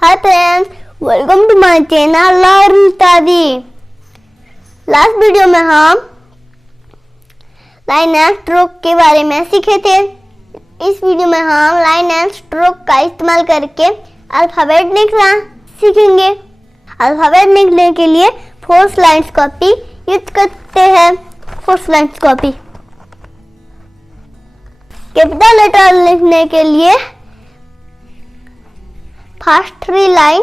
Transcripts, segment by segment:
Hi friends, welcome to my channel Learn Study. Last video में हम line and stroke के बारे में सीखे थे। इस वीडियो में हम लाइन एंड स्ट्रोक का इस्तेमाल करके अल्फाबेट लिखना सीखेंगे। अल्फाबेट लिखने के लिए फोर्स लाइन्स कॉपी यूज करते हैं। Four lines copy capital letter लिखने के लिए फर्स्ट 3 लाइन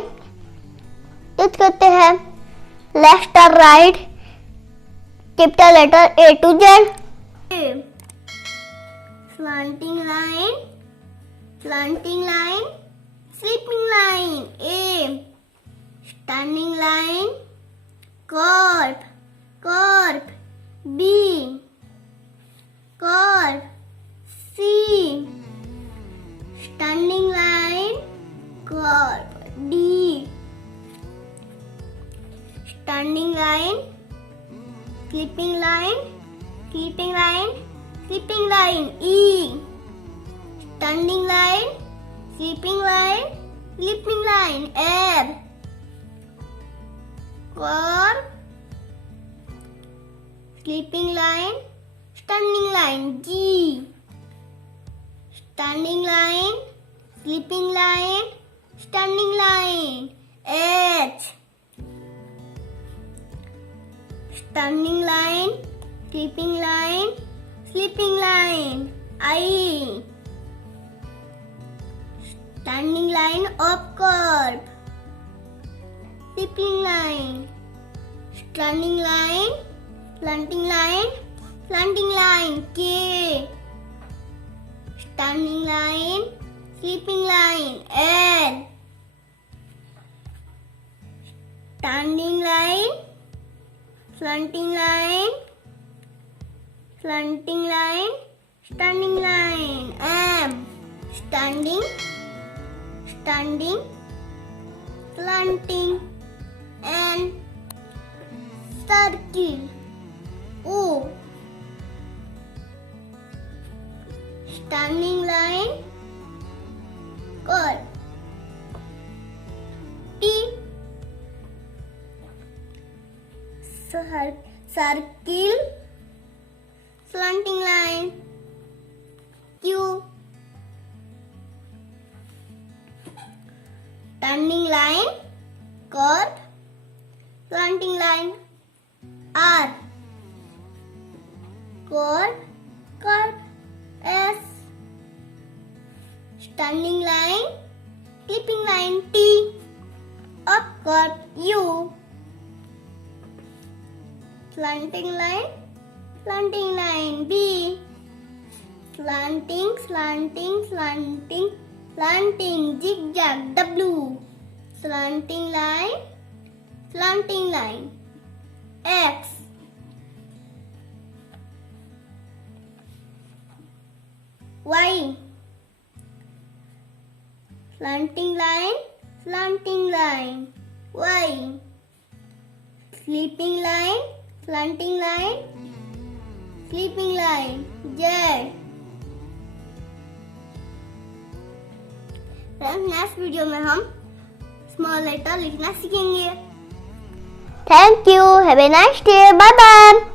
यूज करते हैं। लेफ्ट और right capital letter A to Z। Slanting line, slanting line, sleeping line A। Standing line, curve, curve B, curve C। Standing line, curve D। Standing line, sleeping line, sleeping line, sleeping line E। Standing line, sleeping line, sleeping line F। Curve, sleeping line, standing line G। Standing line, sleeping line, standing line H। Standing line, sleeping line, sleeping line I। Standing line of curve, sleeping line, standing line, slanting line, slanting line K। Standing line, sleeping line L। Standing line, slanting line, slanting line, standing line M। Standing, standing, slanting N। Circle O। Standing line, curve T। Circle, slanting line Q। Standing line, curve, slanting line R। Curve, curve S। Standing line, sleeping line T। Up curve U। Slanting line, slanting line B। Slanting, slanting, slanting, slanting zigzag W। Slanting line, slanting line X। Y। Slanting line, slanting line Y। Sleeping line, slanting line, sleeping line Z। Next video में हम small letter लिखना सीखेंगे। Thank you, have a nice day, bye bye.